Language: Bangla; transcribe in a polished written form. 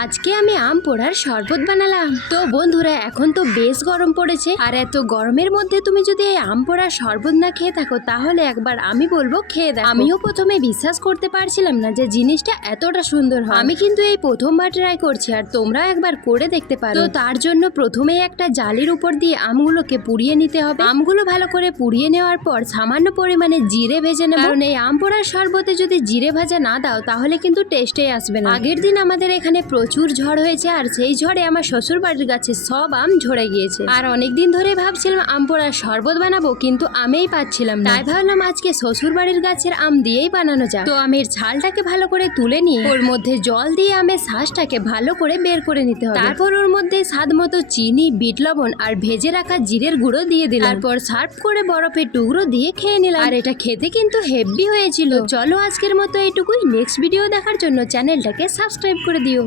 আজকে আমি আম পোড়ার শরবত বানালাম। তো বন্ধুরা, এখন তো বেশ গরম পড়েছে, আর এত গরমের মধ্যে তুমি যদি এই আম পোড়ার শরবত না খেয়ে থাকো তাহলে একবার আমি বলবো খেয়ে দেখো। আমিও প্রথমে বিশ্বাস করতে পারছিলাম না যে জিনিসটা এতটা সুন্দর হয়। আমি কিন্তু এই প্রথমবার ট্রাই করছি, আর তোমরা একবার করে দেখতে পারো। তো তার জন্য প্রথমেই একটা জালির উপর দিয়ে আমগুলোকে পুড়িয়ে নিতে হবে। আমগুলো ভালো করে পুড়িয়ে নেওয়ার পর সামান্য পরিমাণে জিরে ভেজে নেব, কারণ এই আম পোড়ার শরবতে যদি জিরে ভাজা না দাও তাহলে কিন্তু টেস্টে আসবে না। আগের দিন আমাদের এখানে প্রচুর ঝড় হয়েছে, আর সেই ঝড়ে আমার শ্বশুর বাড়ির গাছে সব আম ঝরে গিয়েছে। আর অনেকদিন ধরে ভাবছিলাম আম পোড়ার শরবত বানাবো, কিন্তু আমেই পাচ্ছিলাম না। তাই ভাবলাম আজকে শ্বশুর বাড়ির গাছের আম দিয়েই বানানো যাক। তো আমের ছালটাকে ভালো করে তুলে নিয়ে ওর মধ্যে জল দিয়ে আমের শাঁসটাকে ভালো করে বের করে নিতে হবে। তারপর ওর মধ্যে স্বাদ মতো চিনি, বিট লবণ আর ভেজে রাখা জিরের গুঁড়ো দিয়ে দিলাম। তারপর সার্ভ করে বরফের টুকরো দিয়ে খেয়ে নিলাম। আর এটা খেতে কিন্তু হেভি হয়েছিল। চলো আজকের মতো এইটুকুই। নেক্সট ভিডিও দেখার জন্য চ্যানেলটাকে সাবস্ক্রাইব করে দিও।